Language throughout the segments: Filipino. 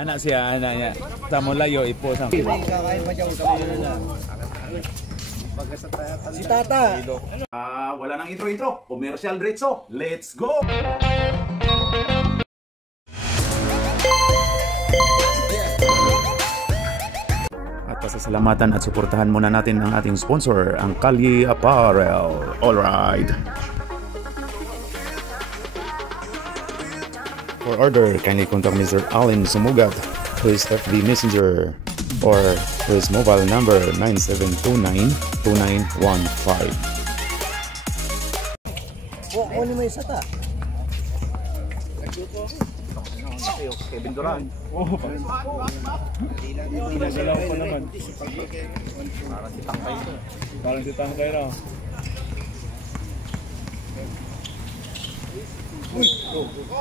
Anak siya, anak niya. Tamo layo ipo sa. Si Tata. Wala nang intro. Commercial diretso. Let's go! At pasasalamatan at suportahan muna natin ang ating sponsor, ang Kalye Apparel. Alright. For order, kindly contact Mr. Allen Sumugat to his FB Messenger or to his mobile number 9729-2915. Kunin mo yung sata. Kevin Durant. Pinagalaw pa naman. Parang si Tangkay ito. Parang si Tangkay raw.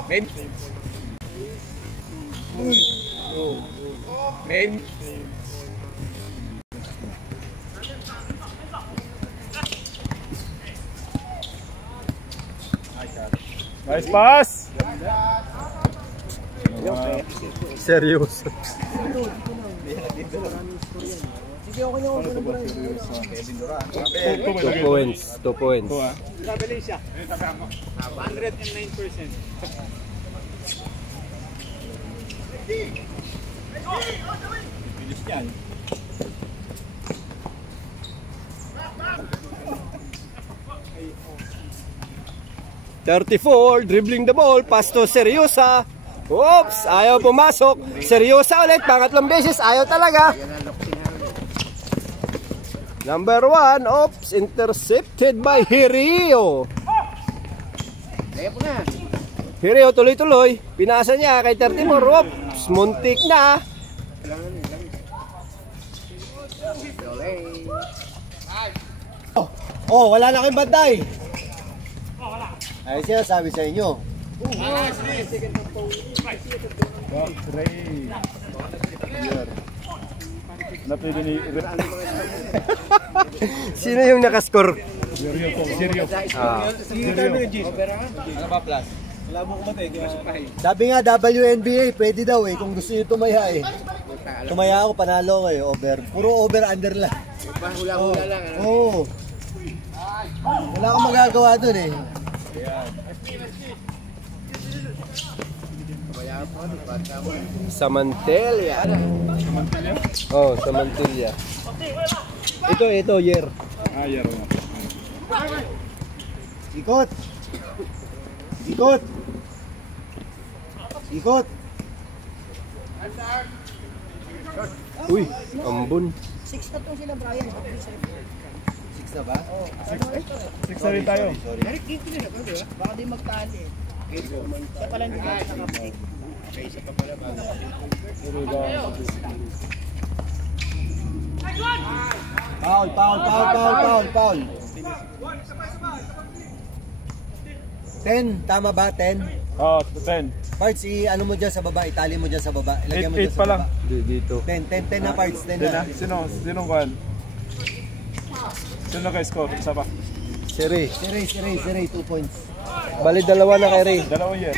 Men. Men. Nice pass! Seryoso. Sige, okay na ako. 2 points. 2 points. Grabe siya. 109%. Bilis yan. Dribbling the ball, pass to Seryosa. Oops, ayaw pumasok. Seryosa ulit, pangatlong beses, ayaw talaga. Number 1, oops, intercepted by Hirio. Hirio tuloy-tuloy, pinasa niya kay 30 more. Oops, muntik na. Oh, wala na kayong banday. Ay siya sabi sa inyo. Sino yung nakascore? Seryo. Ano ba plus? Sabi nga WNBA, pwede daw eh kung gusto niyo tumaya eh. Tumaya ako, panalo ko eh, over. Puro over under lang. Hula-hula lang. Oo. Wala akong magagawa dun eh. Samantelia. Oh, Samantelia. Ito, Yer. Ayer mo. Ikot. Ikot. Ikot. Uy, ambon. 6 na to sila, Brian. 6 na ba? Oo. 6 na rin tayo. Sorry. Baka di magtali. Siya pala hindi ka nakapag. Isa pa pala ba? Foul. 10, tama ba? 10? Oh, 10. Parts, ano mo dyan sa baba, itali mo dyan sa baba. Ilagyan mo dyan 8 sa pa lang. baba. Dito. 10 na parts, 10 na. Sinong kuhan? Sino ka-score? Isa pa? Si Ray. Si Ray, 2 points. Bali, dalawa na kay Ray. Dalawa yan.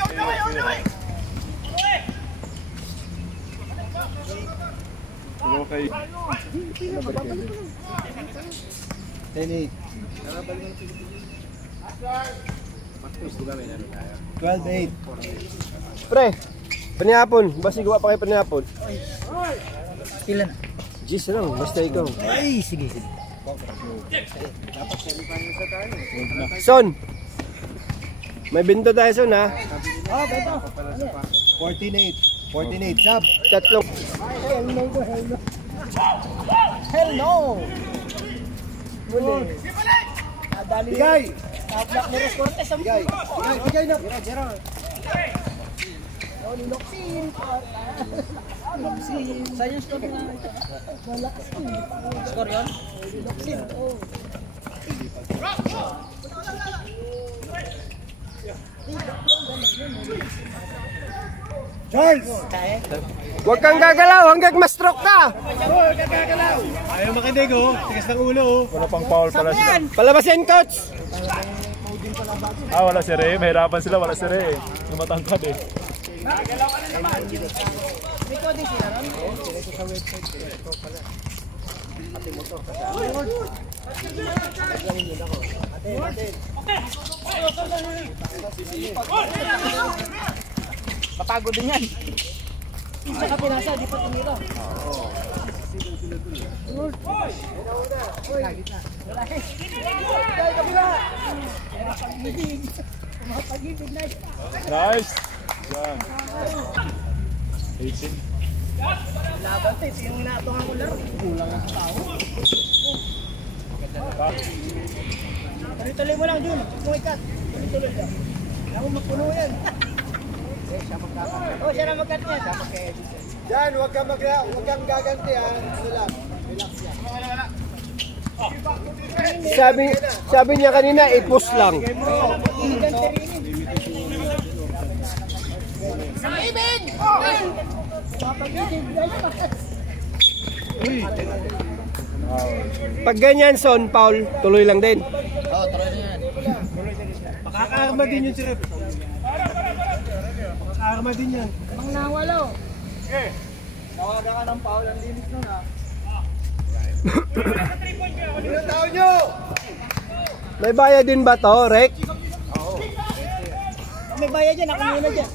Okay. 10-8. 12-8. Pre, panihapon. Basi gawa pa kayo panihapon. Ilan? Gis lang, basta ikaw. Ay, sige. Son! May binto tayo, Son, ha? Oh, beto. 14-8. 14-8, sub. Tatlong. Hell no! Muli. Bigay! Bigay na! Linoksin! Sa'yo score na. Score yun? Linoksin, oo. Charles! Huwag kang gagalaw hanggang ma-stroke ka! Huwag kang gagalaw! Ayaw makinig oh, tigas ng ulo oh. Wala pang foul pala sila. Palabasin, coach! Wala si Ray. Mahirapan sila. Wala si Ray. Yung matangkad eh. Papagod din yan. Isa ka pinasa, di pa tumira. Nice. Yan. 18. Laban tayo, yung inaatungan ko laro. Kulang ang tao. Tuloy-tuloy mo lang, Jun. Kung ikat. Tuloy-tuloy lang. Ako magpuno yan. Oh, siya na mag-cut niya. Yan, huwag kang gaganti ha. Ano lang, relax yan. Sabi niya kanina, ipos lang. Pag ganyan, Son, Paul, tuloy lang din. Oo, tuloy na yan. Makakaarma din yun si Rep. Makakaarma din yan. Ang nawalo. Tawagan ka ng Paul, ang linis nun ha. Ilang taon nyo? May bayad din ba to, Rek? May bayad dyan, ako muna dyan.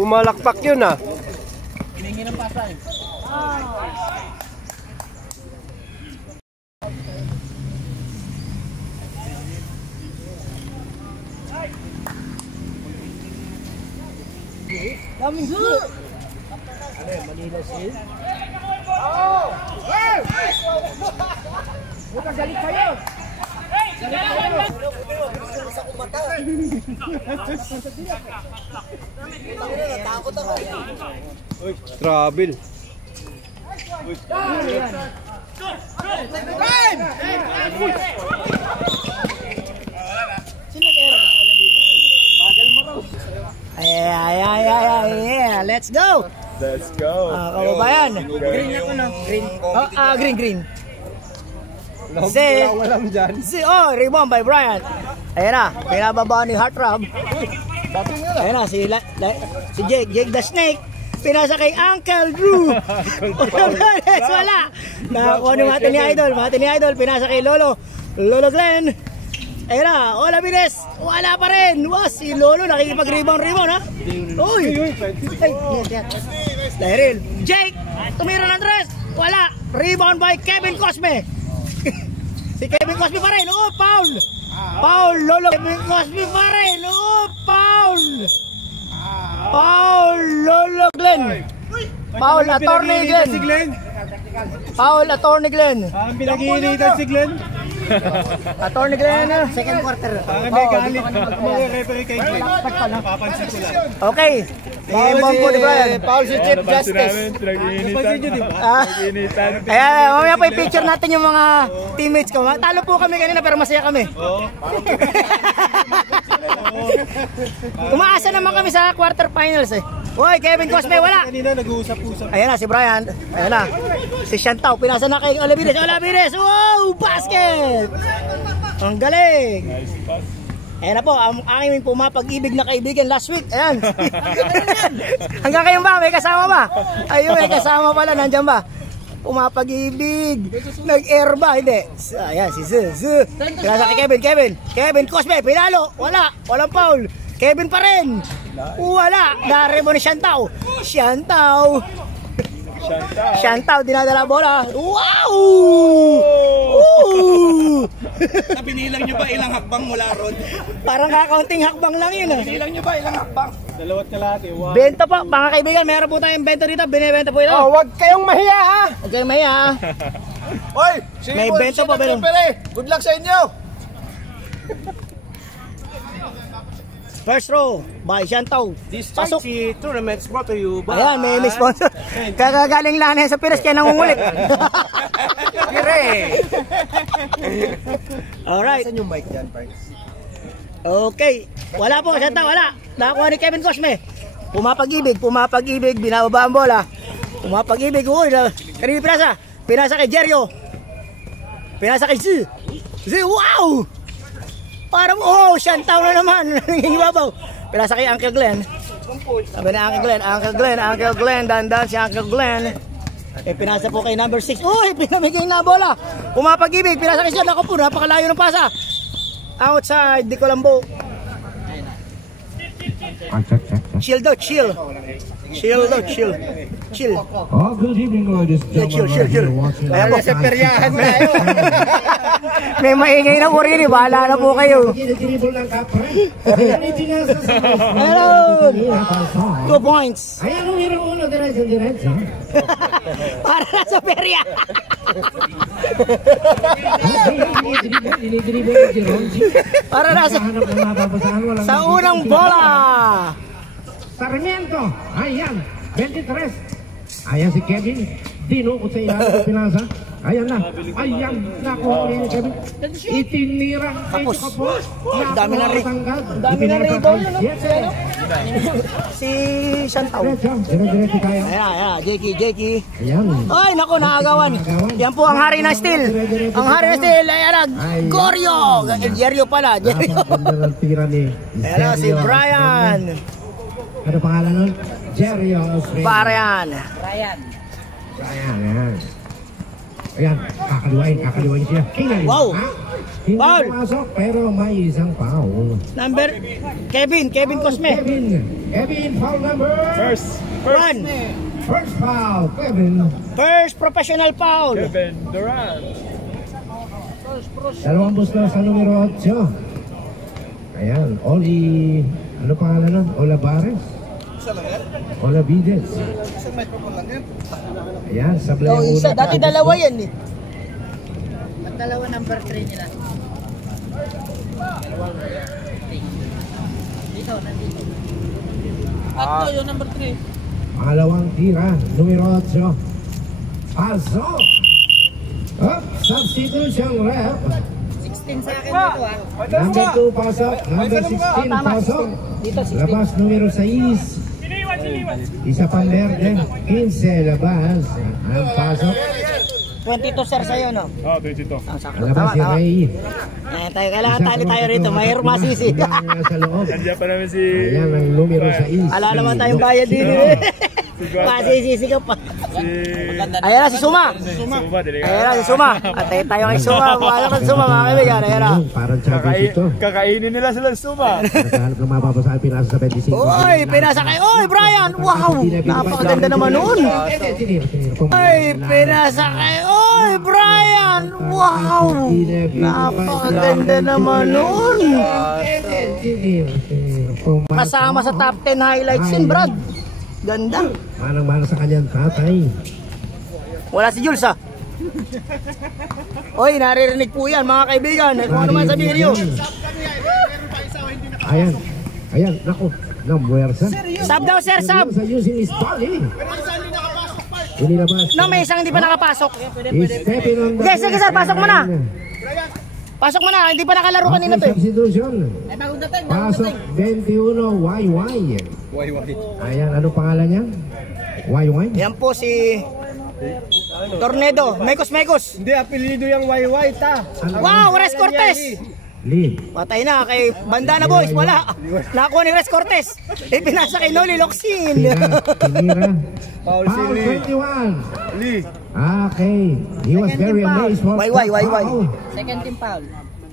Pumalakpak yun ah. Hiningi ng pasay. Daming gusto. Ano yun, Manila Seal? Bukan galit kayo! Galit kayo! Sa kumata! Natakot ako. Travel. Ay, let's go! Let's go. Kababayan. Green ako no? Green. Oh, green. Rebound by Bryant. Ayan na, pinababa ni Heartthrob. Ayan na, si Jake the Snake. Pinasa kay Uncle Drew. Wala. Nakakuha ni Mati ni Idol. Pinasa kay Lolo Glenn. Ayan na, Olavides, wala pa rin. Si Lolo nakikipag-rebound ha. Uy! Daryl, Jake, tumira ng tres. Wala. Rebound by Kevin Cosme. Si Kevin Cosme pa rin. Paul, Lolo, Kevin Cosme pa rin. Paul, Lolo Glenn. Paul, Attorney Glenn. Paul, Attorney Glenn. Ang pinag-iinitan si Glenn. Attorney Glenn, second quarter. Hindi galit. Mag-referee kay Glenn. Papansin ko lang. Okay. Rebound po ni Brian. Paul si Chief Justice. Ayan, mamaya po i-picture natin yung mga teammates ko. Talo po kami kanina pero masaya kami. Umaasa naman kami sa quarterfinals eh. Hoy, Kevin Cosme, wala. Kanina nag-uusap-usap. Ayan na si Brian. Ayan na. Si Shantao, pinasa na kay Olavides. Wow, basket! Ang galing. Ayan na po, ang aking pumapag-ibig na kaibigan last week. Ayan. Hanggang kayo ba? May kasama ba? Ayun, may kasama pala. Nandiyan ba? Pumapag-ibig. Nag-air ba? Hindi. Ayan, si Zu. Pinasa kay Kevin Cosme, pinalo. Walang foul. Kevin pa rin. Wala. Dari mo ni Shantao, dinadala bola. Wow! Binilang nyo ba ilang hakbang mula ron? Parang kakaunting hakbang lang yun. Binilang nyo ba ilang hakbang? Dalawat kalahati. Benta pa, mga kaibigan, meron po tayong benta dito. Binibenta po ito. Huwag kayong mahiya ha. Huwag kayong mahiya ha. Oy! May benta pa ba? Good luck sa inyo! First row by Shantao. This Pasok. tournament's brought to you by... Ayan, may sponsor. Kagagaling lang na sa Pinas, kaya nangungulit. Alright. Saan yung mic dyan, Parks? Okay. Wala po, Shantao, wala. Nakakuha ni Kevin Cosme. Pumapag-ibig, binababa ang bola. Pumapag-ibig. Uy, kanina pinasa. Pinasa kay Jerio. Pinasa kay Z. Z, wow! Parang, oh, Shantaw na naman. Nangingibabaw. Pinasa kay Uncle Glenn. Sabi na Uncle Glenn. Dandan si Uncle Glenn. Eh, pinasa po kay number 6. Uy, pinamigay na bola. Pumapag-ibig. Pinasa kay siya. Naku po, napakalayo ng pasa. Outside, di ko lambo. Chill daw, chill. Chill. Oh, good evening, ladies and gentlemen. Chill. Ayan, nasa peryahan tayo. May maingay na po rin, bahala na po kayo. Hello! 2 points. Ayan, numero 1, diretso. Para na sa perya. Para na sa unang bola. Sarmiento, ayan, 23. Ayan si Kevin, dinukot sa ilalim ng pinasa. Ayan na, nakuha ni Kevin. Itinira. Tapos, dami na rin. Dami na rin ito. Si Shantaw. Diretso kaya. Ayan, Jakey. Ayan. Ay, naku, naagawan. Yan po ang hari ng steel. Ang hari ng steel, ayan, Goryo. Jerio pala, Jerio. Ganda ng tira ni Ayan, si Brian. Ano pangalan nun? Jerio. Brian. Ayan, kakaliwain siya. Tingnan. Wow. Hindi Foul. pumasok, pero may isang foul. Number, Kevin Cosme. Kevin, foul number. First First foul, Kevin. First professional foul. Kevin Durant. Dalawang busto sa numero 8. Ayan, Oli, ano pangalan nun? Olabares? Olavides. Ayan, sablay ang Isa, una. dati dalawa yan eh. At dalawa number 3 nila. Dito, nandito. Tatlo yung number 3. Pangalawang tira, numero 8. Pasok! Up, substitution rep. 16 sa akin dito ah. Number 2 pasok, number 16 pasok. Labas numero 6. Isa pang verde, 15 labas. Ang pasok. 22 sir sa'yo, no? Ah, 22. Labas si Ray. Tayo, kailangan tali tayo rito. Mayroong masisi. Sa loob. Nandiyan pa namin si... Ayan ang numero 6. Ala naman tayong bayad din eh. Masisi ka pa. Ayan na si Suma. Ayan na si Suma. Atay tayo kay Suma. Buhala ka si Suma, mga kaibigan. Ayan na. Parang championship to. Kakainin nila sila Suma. Nagkahanap ng mapapasaan, pinasa sa 25. Uy, pinasa kay... Uy, Brian! Wow! Napakaganda naman nun. Uy, pinasa kay... Uy, Brian! Wow! Napakaganda naman nun. Kasama sa top 10 highlights yun, Brad. Ganda. Manang-mana sa kanyang tatay. Wala si Jules ah. Uy, naririnig po yan mga kaibigan. Kung ano man sabihin niyo. Ayan, naku, namuwersa. Sub daw sir, sub. Sa using is Bali. Inilabas. No, may isang hindi pa nakapasok. Stepping on the... Sige sir, pasok mo na. Pasok mo na, hindi pa nakalaro kanina to eh. Substitution. Pasok 21 YY. Ayan, ano pangalan niya? YY? Yan po si Tornado, Mekos. Hindi, apelido yung YY ta. Wow, Res Cortez. Lee. Patay na kay Bandana Boys, wala. Nakuha ni Res Cortez. Pinasa kay Noli Locsin. Tinira. Foul si Foul Lee. 21. Lee. Okay. He was very amazed for YY. foul. Second team foul.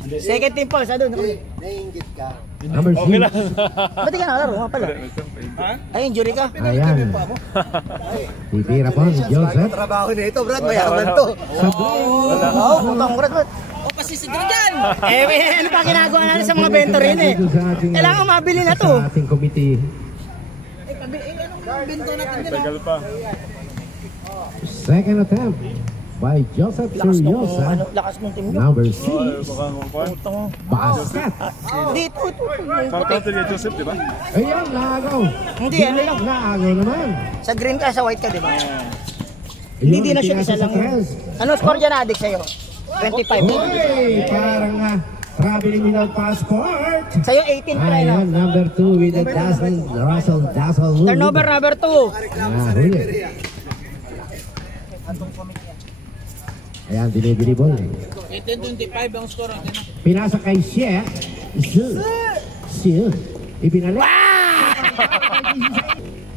Second team pa sa doon. Naiingit ka. Number 6. Ba't di ka nakalaro nga pala? Ay, injury ka. Ayan. Titira po si Joseph. Trabaho na ito, Brad. Mayaman to. Oo, putang Brad. O, pasisigil dyan! Ano pa ginagawa natin sa mga bento rin eh. Kailangan mabili na to. Sa ating committee. Anong binto natin din? Tagal pa. Second attempt by Joseph Seryosa. Lakas ng team nyo. Number 6. Putang. Basket. Dito. Parang kay Joseph, di ba? Ayan, naagaw. Hindi, ano lang. Naagaw naman. Sa green ka, sa white ka, di ba? Ayun, Hindi na siya pinasa isa sa lang. tres. Ano score dyan, Adik, sa'yo? 25. Uy, parang traveling without passport. Sa'yo 18 pa rin. Ayan, number 2 with the Russell. Turnover number 2. Huli. Ayan, dinidribble. 18-25 ang score. Pinasa kay Shea. Shea. Ibinalik.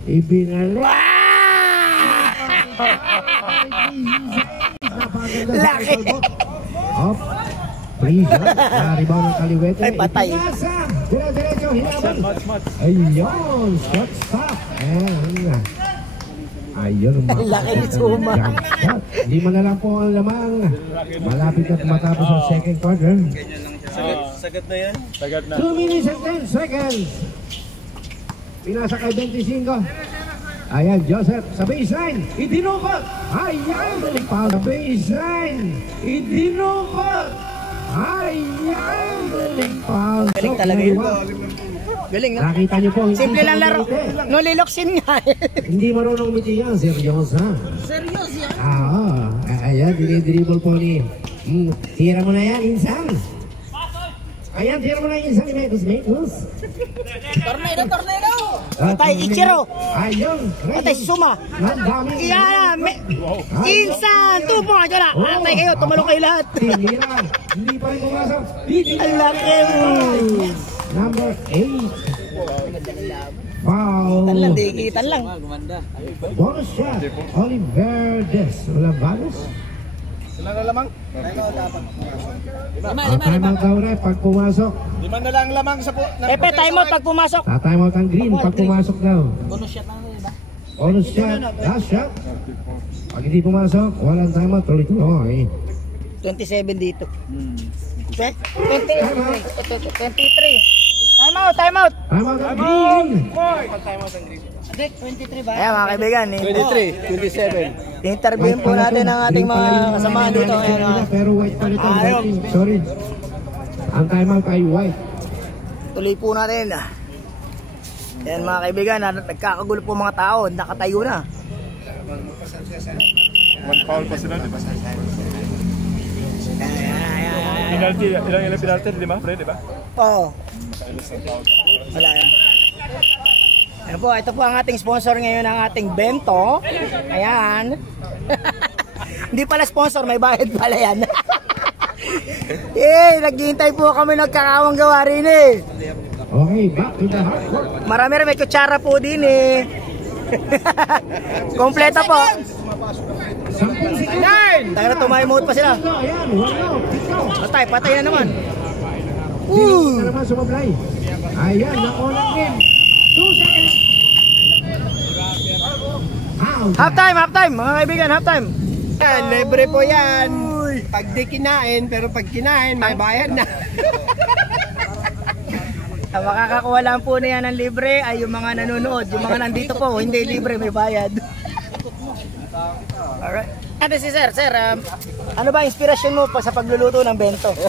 Ibinalik. Laki. Hop. Prison. Naribaw ng Kaliwete. Ay, patay. Pinasa. Dire-diretso. Hinaban. Ayun. Shot stop. And ayun. Laki ni Suma. Hindi mo na lang po ang lamang. Malapit at matapos ang second quarter. Sagat na yan. 2 minutes and 10 seconds. Pinasa kay 25. Ayan, Joseph sa baseline. Idinukot. Ayan, foul sa baseline. Idinukot. Ayan, foul. Galing talaga yun. Galing, no? Nakita niyo po. Simple lang laro. No, liloksin nga. Hindi marunong umiti yan. Seryosa. Serious yan? Ayan, dinidribble po ni. Tira mo na yan, Insang. Ayan, tira mo na yung Insang. Mekus. Tornado! Patay, Ichiro. Ayun. Patay si Suma. Iyan, Insan, 2 points. Wala, patay kayo, tumalong kayo lahat. Tinira. Hindi pa rin pumasok. Ang laki mo. Number 8. Foul. Tan lang, dikitan lang. Bonus shot. Oliver Des. Wala bonus? Sila na lamang. Timeout daw rin pag pumasok. 5 na lang lamang sa Epe, timeout pag pumasok. Timeout ang green pag pumasok daw. Bonus shot lang na diba? Bonus shot. Last shot. Pag hindi pumasok, walang timeout. Tuloy-tuloy. 27 dito. 23. Timeout, timeout. Timeout ang green. Adik, 23 ba? Ayan mga kaibigan. 23, 27. Interviewin po natin ang ating mga kasamahan dito. Ayan, Pero white pa rin. Sorry. Ang timeout ay white. tuloy po natin. Ayan mga kaibigan, nagkakagulo po mga tao. Nakatayo na. One foul pa sila, di ba? Penalty, ilang penalty, di ba, Fred, di ba? Oo. Wala yan. Ayan po, ito po ang ating sponsor ngayon ng ating bento. Ayan. Hindi pala sponsor, may bayad pala yan. Naghihintay po kami nagkakawang gawa rin eh. Okay, back to the half court. Marami rin, may kutsara po din eh. Kompleto po. 10 seconds. Tayo na tumaymot pa sila. Ayan, wow. Patay na naman. Hindi na naman sumablay. Ayan, nakulang din. 2 seconds. Half-time, mga kaibigan, half-time. Yan, libre po yan. Pag di kinain, pero pag kinain, may bayad na. Ang makakakuha lang po na yan ng libre ay yung mga nanonood. Yung mga nandito po, hindi libre, may bayad. Alright. Ano si sir, ano ba inspirasyon mo pa sa pagluluto ng bento? Si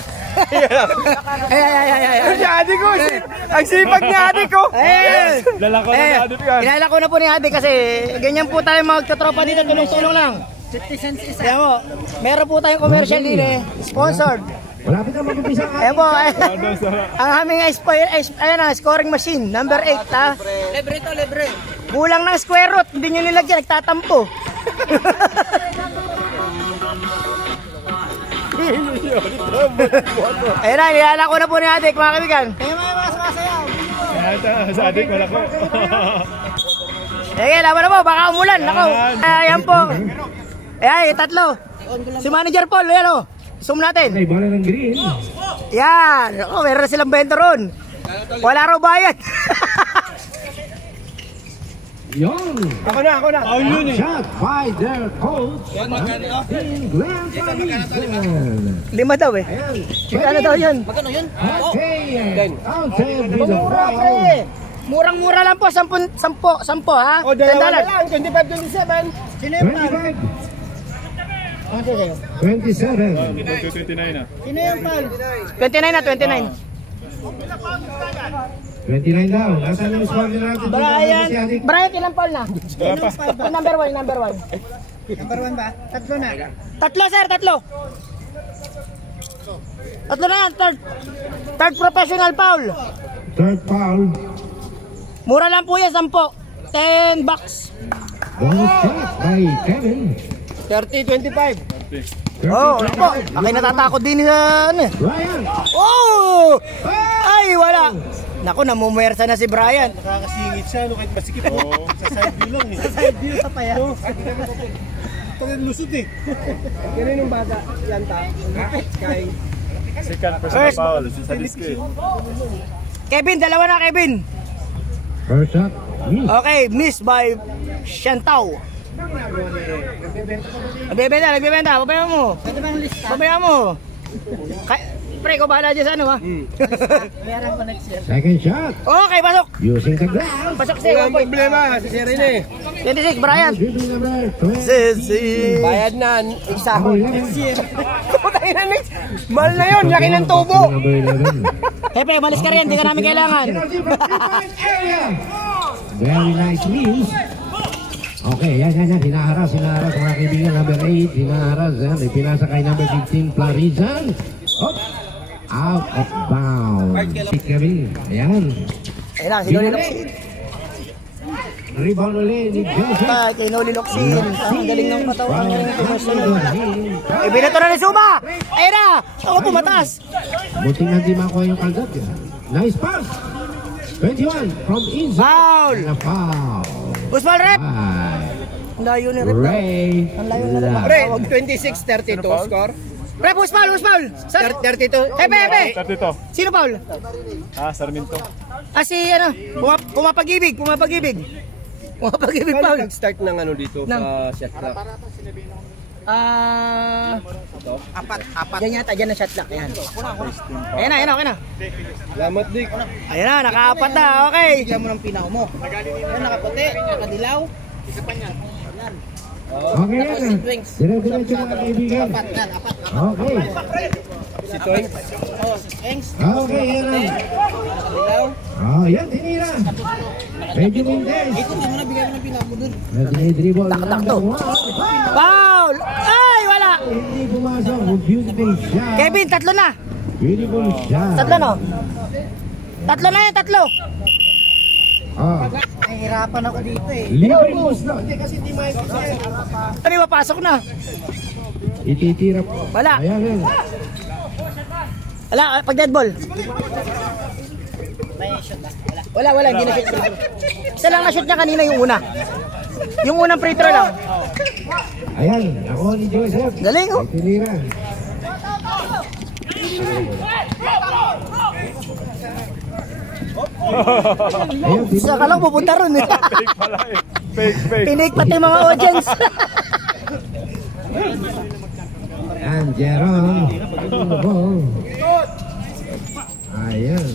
ate ko, ang sipag ni ate ko. Lalako na ni Ate yan. Kilala ko na po ni ate kasi ganyan po tayo magkatropa dito, tulong-tulong lang. 50 cents isa. Kaya mo, meron po tayong commercial din eh, sponsored. Malapit na mag-umpisa. Ayan po, ang aming scoring machine, number 8 ha. Libre to, libre. Kulang ng square root, hindi nyo nilagyan, nagtatampo. Ayun na, nilala ko na po ni Adik, mga kaibigan. Kaya mga sumasayaw. Sa adik, wala ko. Laban na po, baka umulan. Ayan po. Ayan, tatlo. Si Manager Paul, ayan o. Zoom natin. Ay, bola ng green. Yan. Meron na silang bento ron. Wala raw bayad. Yon. Ako na. Shot by their coach. Glenn Parison. 5 daw eh. Magkano daw yun? Magkano yun? Okay. Counted with a Mura foul. pre. Murang-mura lang po, 10 ha? O, dalawa na $10. lang, 25-27. Sino yung pal? 27. 29 na. Sino yung pal? 29 na, 29. 29 daw. Nasaan yung sponsor natin? Brian, ilang pal na? Number 1. Number 1 ba? Tatlo na. Tatlo sir, tatlo. Tatlo na yan, third professional foul. Third foul. Mura lang po yan, 10. $10. Bonus shot by Kevin. 30-25. Oh, ako. Akin natatakot din sa ano. Brian. Oh! Ay, wala. Naku, namumuwersa na si Brian. Nakakasingit siya, no, kahit masikip. Sa side view lang eh. Sa side view sa paya. Talagang lusot eh. Ganun yung bata. Yan ta. Kay Second personal foul sa disco. Kevin, dalawa na Kevin. First shot. Miss. Okay, missed by Shantao. Nagbebenta. Babayan mo. Babayan mo. Pre, ko bahala dyan sa ano ha? Bayaran ko next year. Second shot. Okay, pasok. Using the ground. Pasok siya. walang problema. Si Sir Rene. 26, Brian. Dribbling number 20. Bayad na. Isa. Number 11. Putay na next. Mahal na yun. Laki ng tubo. Number 11. Hepe, malis ka rin. Hindi ka namin kailangan. Penalty from 3-point area. Very nice meals. Okay, yan. Hinaharas mga kaibigan. Number 8, hinaharas. Yan, ipinasa kay number 15, Plarizan. Oh, out of bounds. Kevin, ayan. Ayun na, si Noli Locsin. Rebound ulit ni Joseph. Kay Noli Locsin. Ang galing ng katawan niya. Ibinato na ni Suma. Ayun na. Ako pumataas. Buti nga di makuha yung kagad. Nice pass. 21 from inside. Foul. Na foul. Usmal rep. Ang layo ni rep. Ray. Ang layo na rep. Pre, 26-32 score. Rep, Usmal. 32. Hepe. 32. Sino foul? Sarmiento. Si ano, pumapag-ibig foul. Paano nag-start ng ano dito sa shot clock? Apat. Yan yata, dyan ang shot clock. Ayan. Ayan na. Salamat, Dick. Ayan na, nakaapat na. Okay. Bigyan mo ng pinaw mo. Yan, nakaputi, nakadilaw. Isa pa niyan. Yan. Okay yan. Dire-diretso mga kaibigan. Apat. Okay. Si Toy. Engs. Okay, yan na. Nakadilaw. Oh, yan, tinira. Medyo Mendez. Ito, di mo na bigyan mo ng pinaw mo dun. Nag-dribble. Takto. Foul! Ay, wala. Hindi pumasok. Beautiful shot. Kevin, tatlo na. Beautiful shot. Tatlo na. Tatlo. Oh. Nahihirapan ako dito eh. Libre muslo. Ano yung mapasok na? Ititira po. Wala. Ayan, yan. Wala, pag dead ball. Wala, hindi na shoot. Isa lang na shoot niya kanina yung una. Yung unang free throw lang. Ayan, ako ni Joseph. Galing oh. Tinira. Ayan, Isa ka lang pupunta ron eh. Fake pala eh. Fake. Tinik pati mga audience. And Jerome. Ayan.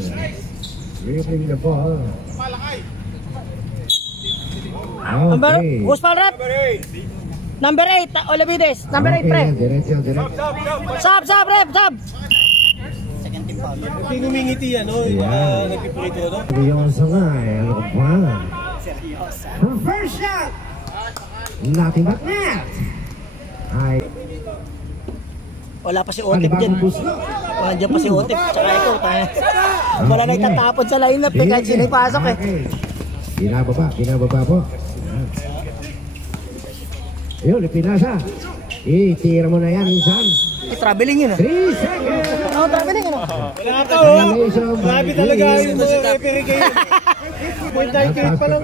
Dribbling the ball. Okay. Who's foul rep? Number 8, Olavides. Number 8, pre. Diretso. Sab, rep. Hindi ngumingiti yan, no? Yung mga nagpipurito, no? Seryoso nga eh. Ano ba? Her first shot. Nothing but net. Ay. Wala pa si Otip dyan. Wala dyan pa si Otip. Tsaka ito. Wala na itatapon sa lineup eh. Kahit sino ipasok eh. Binababa po. Yun, ipinasa. Itira mo na yan, insan. Traveling yun ah. 3 seconds. Oo, traveling yun ah. Wala ka, oh! Grabe talaga yung mga referee kayo. Point tayo kayo pa lang.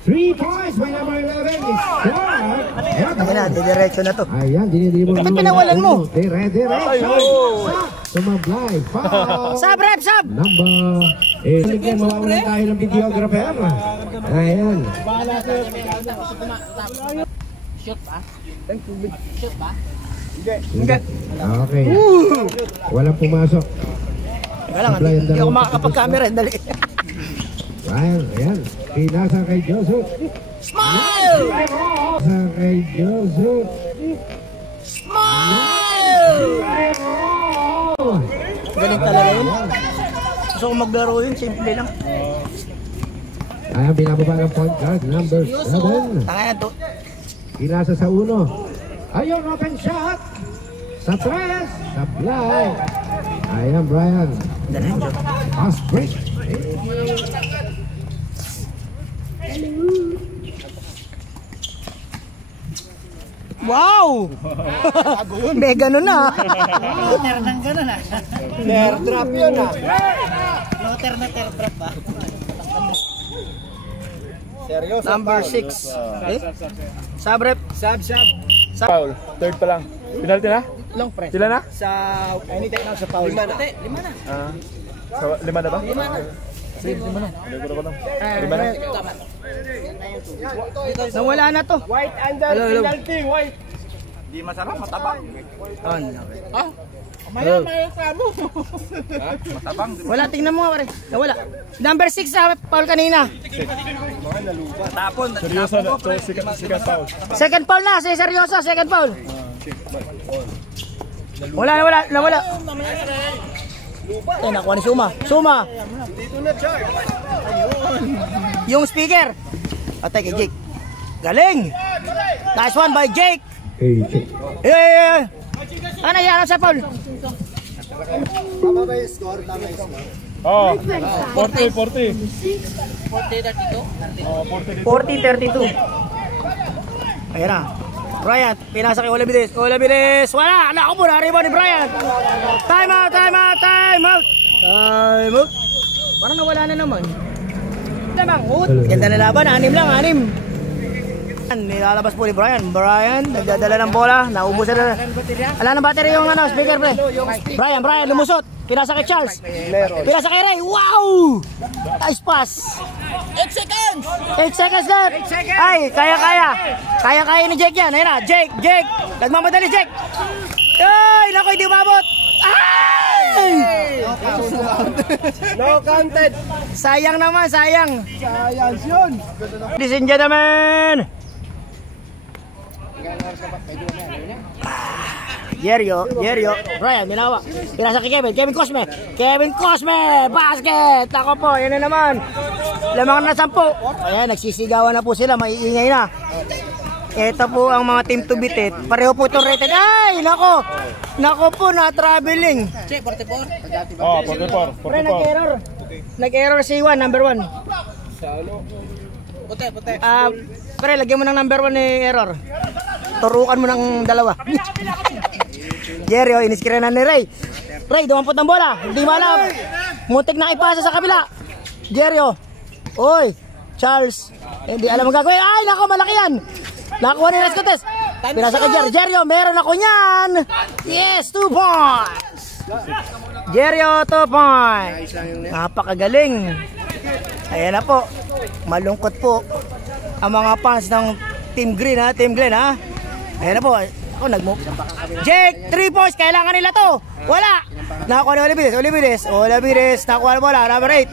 3 points by number 11 is scored. Ayan na, didiretso na to. Ayan, dinidribble. Bakit pinawalan mo? Diretso. Sumablay. Foul. Sab, rep, sab! Number 8. Ligyan, mawawalan tayo ng videographer. Ayan. Shoot ba? Shoot ba? Hindi. Okay. Walang pumasok. Kailangan, hindi ako makakapag-camera. Dali. Ayan. Pinasa kay Joseph. Smile! Pinasa kay Joseph. Smile! Galing talaga yun. Gusto ko maglaro yun, simple lang. Ayan, binababa ng point guard. Number 7. Tangayan to. Pinasa sa 1. Ayun, open shot. Sa 3. Supply. Ayan, Brian. Pass break. Wow! May ganun na. Loter ng ganun ah. Tear drop yun ah. Loter na tear drop ba? Seryoso. Number 6. Sub-rep. Sub. Foul. Third pa lang. Penalty na? Long press. Sila na? Sa anytime now sa foul. 5 na. 5 na. Lima na ba? 5 na. Hindi ko na. Lima na? Nawala na to. White under penalty. White. Di masarap, matabang. Matabang. Wala, tingnan mo nga pare. Nawala. Number 6 sa foul kanina. Tapon. Seryoso na. So, second foul. Second foul na, si Seryoso, second foul. Nawala. Eh, nakuha ni Suma. Yung speaker. Atay kay Jake. Galing. Nice one by Jake. Ano yan sa foul? Tama ba yung score? Tama yung score. Oh, 40. 40-32. Ayan na. Bryant, pinasa kay Olavides. Wala! Naku po, nariba ni Bryant. Time out! Parang nawala na naman. Ganda na laban, 6 lang. Nilalabas po ni Bryant. Nagdadala ng bola. Naubusan na. Ala ng battery yung speaker play. Bryant, lumusot. Pinasa kay Charles. Pinasa kay Ray. Wow! Nice pass. 8 seconds! 8 seconds left. Ay, kaya ni Jake yan. Ayun na, Jake. Nagmamadali, Jake. Ay, naku, hindi umabot. Ay! No counted. Sayang naman. Sayang yun. Ladies and gentlemen. Jerio, Brian, minawa. Pinasa kay Kevin Cosme, basket. Ako po, yan na naman. Lamang na 10. Ayan, nagsisigawan na po sila, maiingay na. Ito po ang mga team to beat it. Pareho po itong rated. Ay, nako po, na-traveling. Che, 44. Oh, 44. Pre, nag-error si Iwan, number 1. Puti. Pre, lagyan mo ng number 1 ni error. Turukan mo ng 2. Jerry, iniskira na ni Ray. Ray, dumampot ng bola. Hindi malam. Muntik na ipasa sa kabila. Jerry, oy, Charles. Hindi alam mo gagawin. Ay, nako, malaki yan. Nakuha ni Rescotes. Pinasa kay Jerry, meron ako niyan. Yes, 2 points. Jerry, 2 points. Napakagaling. Ayan na po. Malungkot po ang mga fans ng Team Green ha. Ayan na po. Ako nag-move. Jake, 3 points. Kailangan nila to. Wala. Nakakuha ni Olavides. Nakuha na bola. Number 8.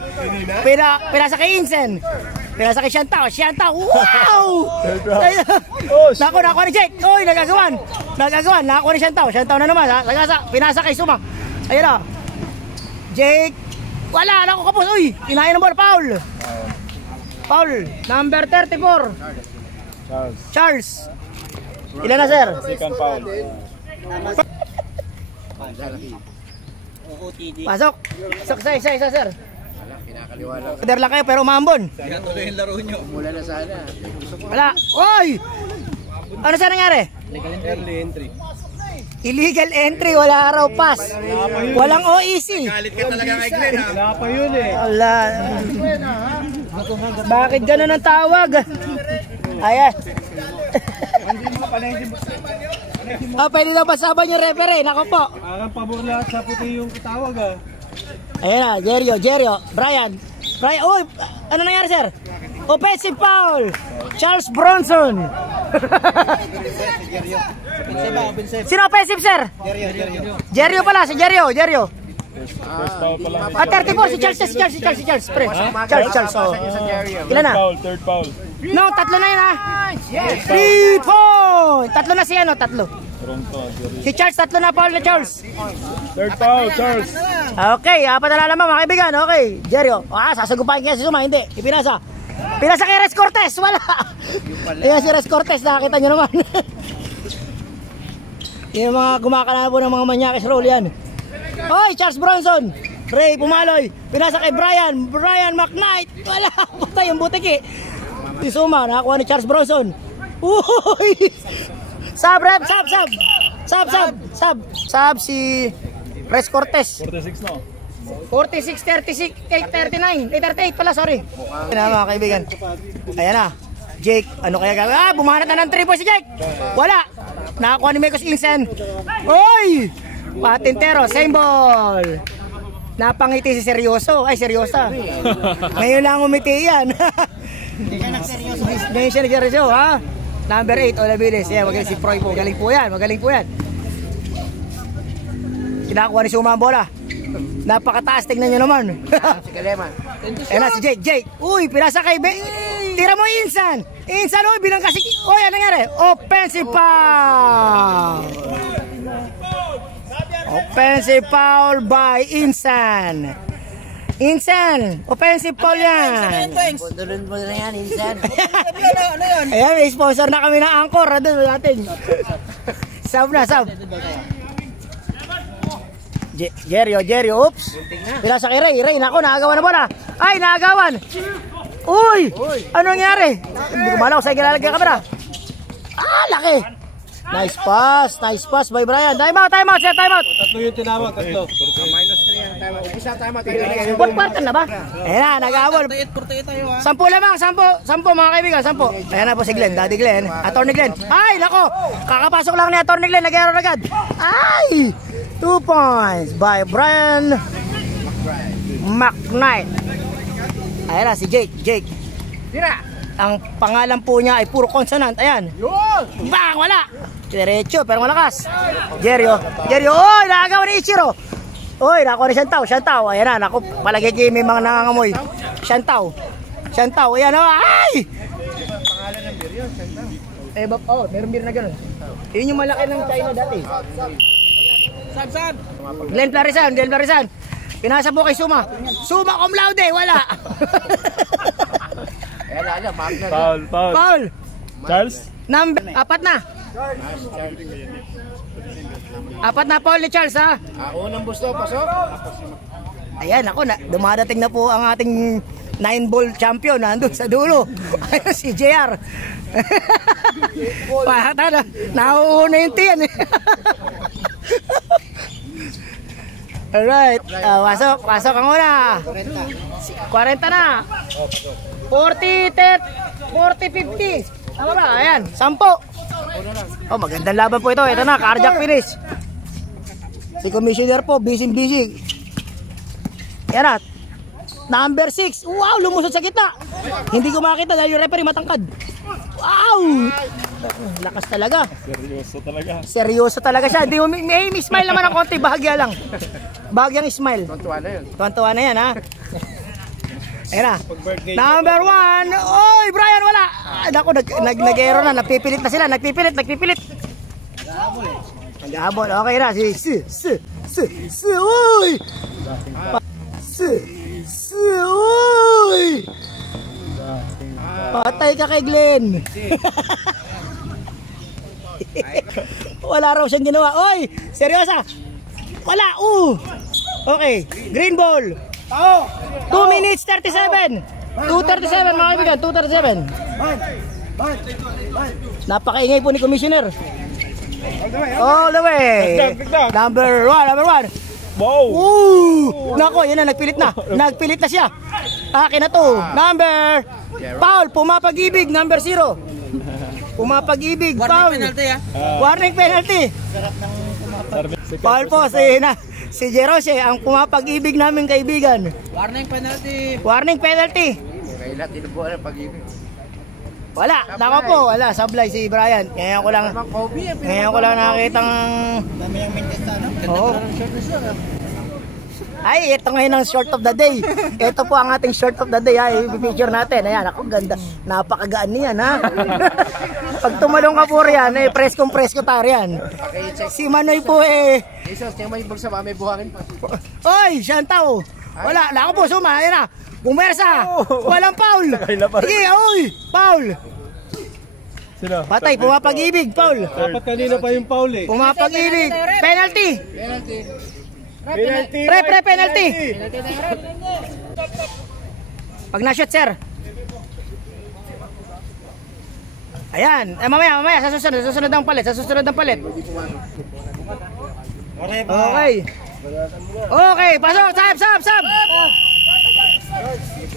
Pinasa kay Insen. Pinasa kay Shantao. Wow! Nakuha ni Jake. Uy, nagagawan. Nakakuha ni Shantao na naman. Pinasa kay Suma. Ayan na. Jake. Wala. Nakuha kapos. Uy, kinain ng bola. Foul. Number 34. Charles. Ilan na, sir? Second foul. Pasok sa isa, sir. Kader lang kayo pero umambon. Tuloy yung laro nyo. Mula na sana. Wala. Oy! Ano sa nangyari? Early entry. Illegal entry, wala raw pass. Walang OEC. Galit ka talaga kay Glenn ha. Wala pa yun eh. Wala. Bakit ganun ang tawag? Ayan. Pwede daw pasaban yung referee. Nako po. Parang pabor lahat sa puti yung tawag ah. Ayan na, Jerio. Brian. Uy, ano nangyari, sir? Offensive foul. Charles Bronson. Sino offensive, sir? Jerio pala, si Jerio. First foul pa lang. 34, si Charles. Pre. Charles. Oh. Ilan na? Third foul. No, 3 na yun ha. 3 points. 3 na si tatlo. Toronto. Si Charles, 3 na foul na Charles. Third foul, Charles. Okay, 4 na naman mga kaibigan. Okay, Jerio. Sasagupahin kaya si Suma, hindi. Pinasa kay Res Cortez, wala. Ayan si Res Cortez, nakakita nyo naman. Yung mga gumakala po ng mga manyakis roll yan. Oy, Charles Bronson. Ray Pumaloy. Pinasa kay Brian McKnight. Wala, patay yung butiki. Si Suma, nakakuha ni Charles Bronson. Uy! Sub, rep, sub, si Res Cortez. 46 no? 46, 36, 39, 38 pala, sorry. Ayan na mga kaibigan. Ayan na. Jake, ano kaya gawin? Bumanat na ng 3 points si Jake. Wala. Nakakuha ni Mekos Insen. Oy! Patintero, same ball. Napangiti si Seryoso. Ay, Seryosa. Ngayon lang umiti yan. Ngayon siya nagseryoso, ha? Number 8, Olabilis. Yeah, magaling si Proy po. Magaling po yan. Kinakuha ni Suma ang bola. Napakataas, tingnan nyo naman. Ayan na si Jake. Uy, pinasa kay tira mo Insan. Uy, bilang kasi. Uy, ano nangyari? Offensive foul by Insan. Offensive foul yan. Pundulun mo na yan, Insan. Ayan, may sponsor na kami ng Anchor. Doon natin. Sub. Jerry, oops. Pinasa kay Ray, nako, nakagawan na bola. Ay, nakagawan. Uy, ano nangyari? Hindi ko malaw, sa'yo kilalagay ka ba na? Laki. Nice pass by Brian. Time out. Tatlo yung tinawag, tatlo. Minus 3 ang time. Umpisa time out. Fourth quarter na ba? Ayan na, nag-aawal. 48 tayo ha. 10 lamang, 10 mga kaibigan, 10. Ayan na po si Glenn, Daddy Glenn, Attorney Glenn. Ay, nako, kakapasok lang ni Attorney Glenn, nag-error agad. Ay, 2 points by Brian McKnight. Ayan na, si Jake. Tira. Ang pangalan po niya ay puro consonant. Ayan. Bang, wala. Diretso, pero malakas. Jerry, oy, nakagawa ni Ichiro. Oy, nakuha ni Shantaw. Ayan na, naku, palagi kayo may mga nangangamoy. Shantaw, ayan o, ay! Pangalan ng beer yun, Shantaw. Meron beer na gano'n. Yun yung malaki ng China dati. Sab. Glenn Clarisan. Pinasa po kay Suma cum laude, wala. Foul. Charles? Apat na foul ni Charles, ha? Unang busto, pasok. Ayan, ako, dumadating na po ang ating 9-ball champion, nandun sa dulo. Ayun, si JR. Nauuna yung tiyan. Alright, pasok ang una. 40 na. 40-50. Tama ba? Ayan, 10. Oh, magandang laban po ito. Ito na, cardiac finish. Si Commissioner po, busy. Yan na. Number 6. Wow, lumusot sa gitna. Hindi ko makita dahil yung referee matangkad. Wow! Lakas talaga. Seryoso talaga siya. May smile naman ng konti, bahagya lang. Bahagyang smile. Tuwan-tuwa na yan, ha? Ayan na. Number 1. Oy, Brian, wala. Naku, nag-error na. Nagpipilit na sila. Nagpipilit. Nag-ahabol. Okay na. Uy! Uy! Patay ka kay Glenn. Wala raw siyang ginawa. Oy! Seryosa! Wala! Okay. Green ball. 2 minutes 37. 2:37 mga kaibigan. 2:37. Napakaingay po ni Commissioner. All the way. Number 1. Wow! Nako, yan na, nagpilit na siya. Akin na to. Number foul, Pumapag-ibig, number 0. Pumapag-ibig, foul. Warning penalty. Foul po, si Jerose, ang Pumapag-ibig namin kaibigan. Warning penalty. Wala, nako po, wala, sablay si Brian. Ngayon ko lang nakitang Ay, ito ngayon ang short of the day. Ito po ang ating short of the day, ha. I-picture natin. Ayan, ako ganda. Napakagaan niyan, ha. Pag tumalong ka po riyan, preskong tayo riyan. Si Manoy po Oy, Shantaw. Wala, nako po, Suma. Ayan na. Bumersa. Walang foul. Sige, oy, foul. Sino? Patay, Pumapag-ibig, foul. Dapat kanina pa yung foul eh. Pumapag-ibig, penalty. Penalty. Pag na-shoot, sir. Ayan. Mamaya, sa susunod ng palit, Okay. Okay, pasok, sab.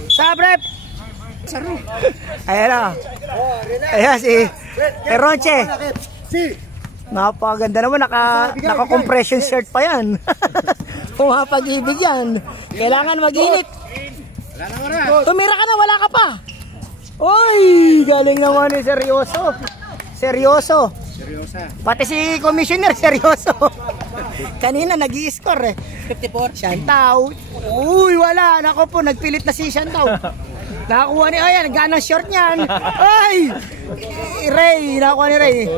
Sab, rep. Ayan na. Ayan si Ronche. Napakaganda naman, naka-compression shirt pa yan. Pumapag-ibig yan. Kailangan mag-init. Tumira ka na, wala ka pa. Uy, galing naman ni Seryoso. Pati si Commissioner, seryoso. Kanina nag-i-score 54. Shantaw. Uy, wala. Nako po, nagpilit na si Shantaw. Nakakuha ni, ayan, ganang short niyan. Ay! Ray, nakakuha ni Ray.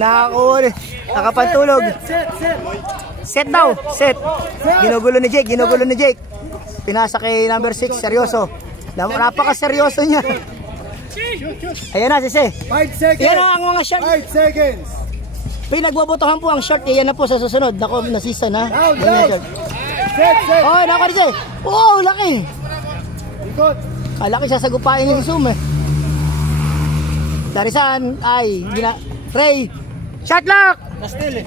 Nakakuha ni, nakapantulog. Set daw, set. Ginugulo ni Jake. Pinasa kay number 6, seryoso. Napaka-seryoso niya. Ayan na, Sise. 5 seconds. Yan na ang mga short. 5 seconds. Pinagbobotohan po ang short. Yan na po sa susunod. Nako, na-season ha. Down. Set. Oh, nako ni Sise. Oh, laki. Ikot. Kalaki sasagupain ni Zoom eh. Darisan, ay, Ray, shot lock! Pastel eh.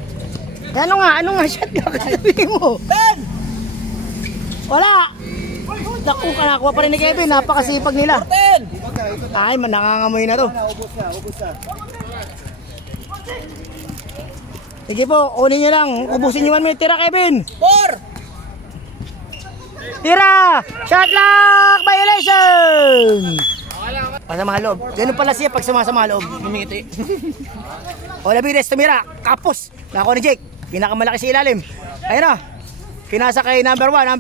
Ano nga shot lock? Sabihin mo. Wala! Naku, nakuha pa rin ni Kevin, napakasipag nila. Ay, nangangamoy na to. Ubus na. Sige po, kunin nyo lang. Ubusin nyo 1 minute. Tira, Kevin. 4. Tira! Shot lock! Violation! Pasama loob. Ganun pala siya pag sumasama loob. Bumingiti. Olavides tumira. Kapos. Nako ni Jake. Pinakamalaki sa ilalim. Ayun na. Pinasa kay number 1.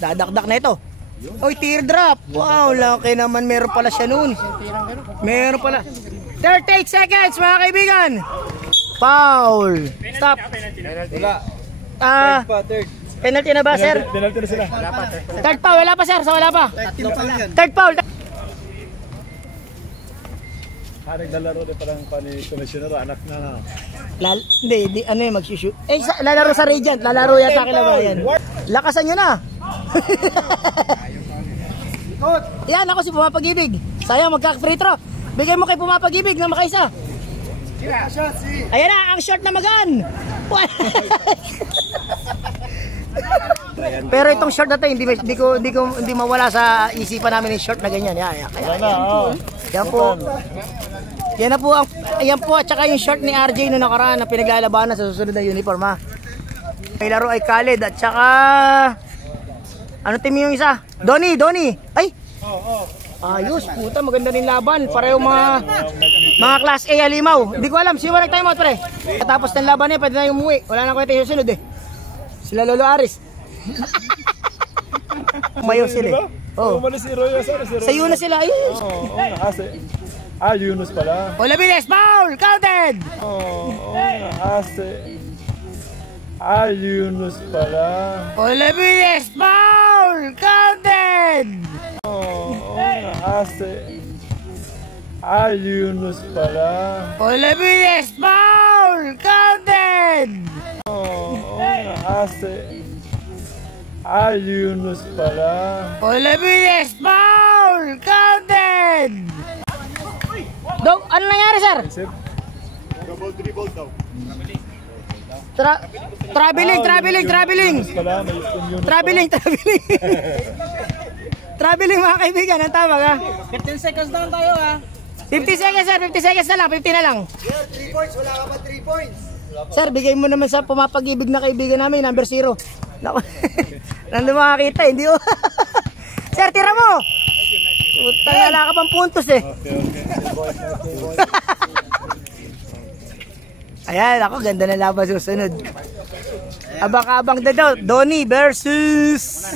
Dadakdak na ito. Oy, teardrop. Wow, laki naman. Meron pala siya noon. Meron pala. 38 seconds mga kaibigan. Foul. Stop. Third. Penalty na ba, sir? Penalty na sila. Third foul, wala pa, sir. Wala pa. Third foul. Naglalaro din parang pani commissioner, anak na. Hindi, ano yung mag-shoot? Lalaro sa Radiant. Lalaro yata kilabayan. Lakasan nyo na. Yan, ako si Pumapag-ibig. Sayang, magka-free throw. Bigay mo kay Pumapag-ibig na makaisa. Ayan na, ang short na magan. Pero itong short na to, hindi mawala sa isipan namin yung short na ganyan. Yan po at saka yung short ni RJ no nakaraan na pinaglalabanan sa susunod na uniform ha. May laro ay Khaled at saka ano team yung isa? Donnie. Ay! Ayos, puta, maganda rin laban. Pareho mga class A alimaw. Hindi ko alam, sino ba nag-time out pre? Tapos ng laban niya, pwede na yung umuwi. Wala na kwenta yung susunod eh. Sila Lolo Aris. Umayaw sila eh. Oh. Umalis si Roy. Sa Yunus sila, ayos. Yunus pala. Olavides, foul! Counted! Yunus pala. Olavides, foul! Counted! Yunus pala. Olavides, foul! Counted! Yunus pala. Olavides, foul! Counted! Ano nangyari, sir? Dribble daw. Traveling. Traveling mga kaibigan, ang tawag ha. 15 seconds down tayo ha. 50 seconds sir, 50 seconds na lang, 50 na lang. 3 points, wala ka pa 3 points. Sir, bigay mo naman sa Pumapag-ibig na kaibigan namin, number 0. Nandun makakita, hindi o. Sir, tira mo! Utang wala ka pang puntos eh. Ayan, ako, ganda na laban susunod. Abang-abang na daw, Donnie versus